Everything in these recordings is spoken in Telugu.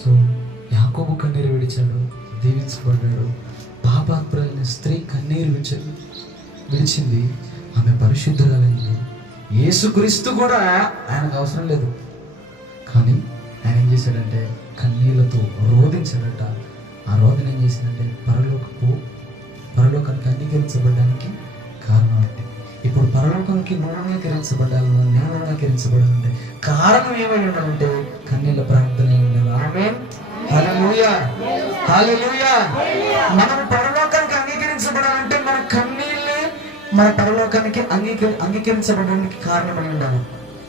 సో యాకోబు కన్నీరు విడిచాడు, దీవించబడ్డాడు. పాపాత్ములైన స్త్రీ కన్నీరు విడిచింది, ఆమె పరిశుద్ధురాలైంది. యేసుక్రీస్తు కూడా ఆయనకు అవసరం లేదు, కానీ ఆయన ఏం చేశాడంటే కన్నీళ్లతో రోధించాడట. ఆ రోదన ఏం చేసిందంటే పరలోకానికి అంగీకరించబడడానికి కారణం అంటే ఇప్పుడు పరలోకానికి మనం అంగీకరించబడాలను, నేను అంగీకరించబడాలంటే కారణం ఏమై ఉండాలంటే కన్నీళ్ళ ప్రార్థన అయి ఉండాలి. ఆమేన్, హల్లెలూయా, హల్లెలూయా. మనం పరలోకానికి అంగీకరించబడాలంటే మన కన్నీళ్ళే మన పరలోకానికి అంగీకరించబడడానికి కారణమై ఉండాలి.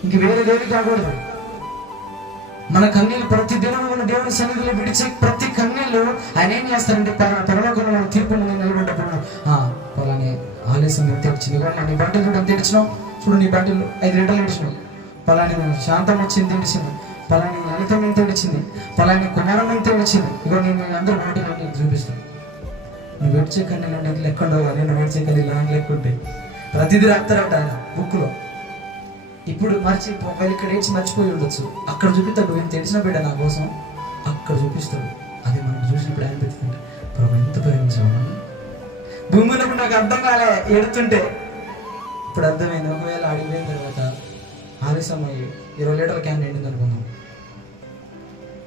ఇంక వేరేదేవి కాకూడదు. మన కన్నీళ్ళు ప్రతి దినం మన దేవుని సన్నిధిలో విడిచే ప్రతి కన్నీళ్ళు ఆయన ఏం చేస్తారంటే పరలోకంలో మన తీర్పు ముందు నిలబడ్డప్పుడు పలాని ఆలస్యం ఎంత తెచ్చినావు, నీ బట్టలు చూడు ఎంత తెచ్చినావు, చూడు నీ బట్టలు 5 లీటర్లు తెచ్చినావు, పలాని శాంతం వచ్చింది తెడిచింది, పలాని లలితం ఎంత తెడిచింది, పలాని కుమారం ఎంత తెడిచింది. ఇక నేను అందరూ బయటకు నీకు చూపిస్తాను. నువ్వు విడిచే కన్నీళ్ళు అంటే లెక్క ఉండవు, నేను విడిచే కన్నీళ్ళు నాకు లెక్క ఉంటాయి. ప్రతిదీ రాస్తారట ఆయన బుక్లో. ఇప్పుడు ఒకవేళ ఇక్కడ ఏడ్చి మర్చిపోయి ఉండొచ్చు, అక్కడ చూపిస్తాడు. నేను తెలిసిన బిడ్డ నా కోసం అక్కడ చూపిస్తాడు. అది మనం చూసినప్పుడు ఆయన పెట్టుకుంటే ప్రభు ఎంత ప్రేమించాము. భూమిలో నాకు అర్థం కాలే ఏడుతుంటే, ఇప్పుడు అర్థమైంది. ఒకవేళ అడిగిపోయిన తర్వాత ఆలస్యం అయ్యి 20 లీటర్ల క్యాన్ నిండింది అనుకున్నాం,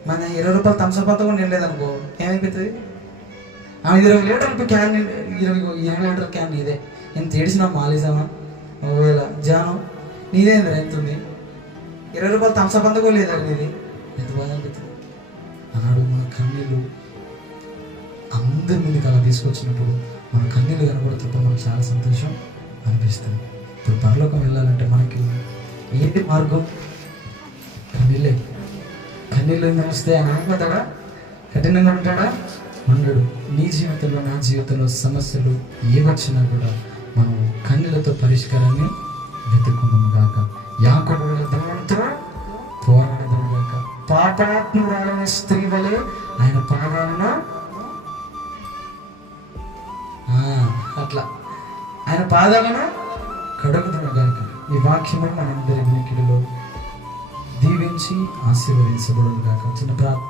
మన 20 రూపాయలు థమ్సప్ అంతా కూడా నిండలేదనుకో, ఏమైపోతుంది? 20 లీటర్ల క్యాన్ 20 లీటర్ల క్యాన్ నీదే. ఎంత ఏడిసినాం ఆలస్యమా? ఒకవేళ జానం నీదేంద్ర ఎంత ఉంది? 20 రూపాయలు థమ్సప్ అంతా కూడా లేదా నీది? ఎంత బాధ అనిపిస్తుంది. అన్నాడు మన కన్నీళ్ళు అందరి ముందుకు అలా తీసుకొచ్చినప్పుడు మన కన్నీళ్ళు కనబడుతున్నప్పుడు మనకు చాలా సంతోషం అనిపిస్తుంది. ఇప్పుడు పరలోకం వెళ్ళాలంటే మనకి ఏంటి మార్గం? కన్నీళ్ళే. కన్నీళ్ళు వస్తే ఆయన ఆగిపోతాడా? కఠినంగా ఉంటాడా? ఉండడు. నీ జీవితంలో నా జీవితంలో సమస్యలు ఏ వచ్చినా కూడా మనం కన్నీళ్ళతో పరిష్కారాన్ని వెతుకున్నాము గాక. యాకోబు దేవునితో పోరాడదాము గాక. పాపాత్మురాలైన స్త్రీ వలె ఆయన పాదాలను అట్లా ఆయన పాదాలను కడుగుదాము గాక. ఈ వాక్యము మనందరి వినికిడిలో దీవించి ఆశీర్వదించబడును గాక. చిన్న ప్రార్థన.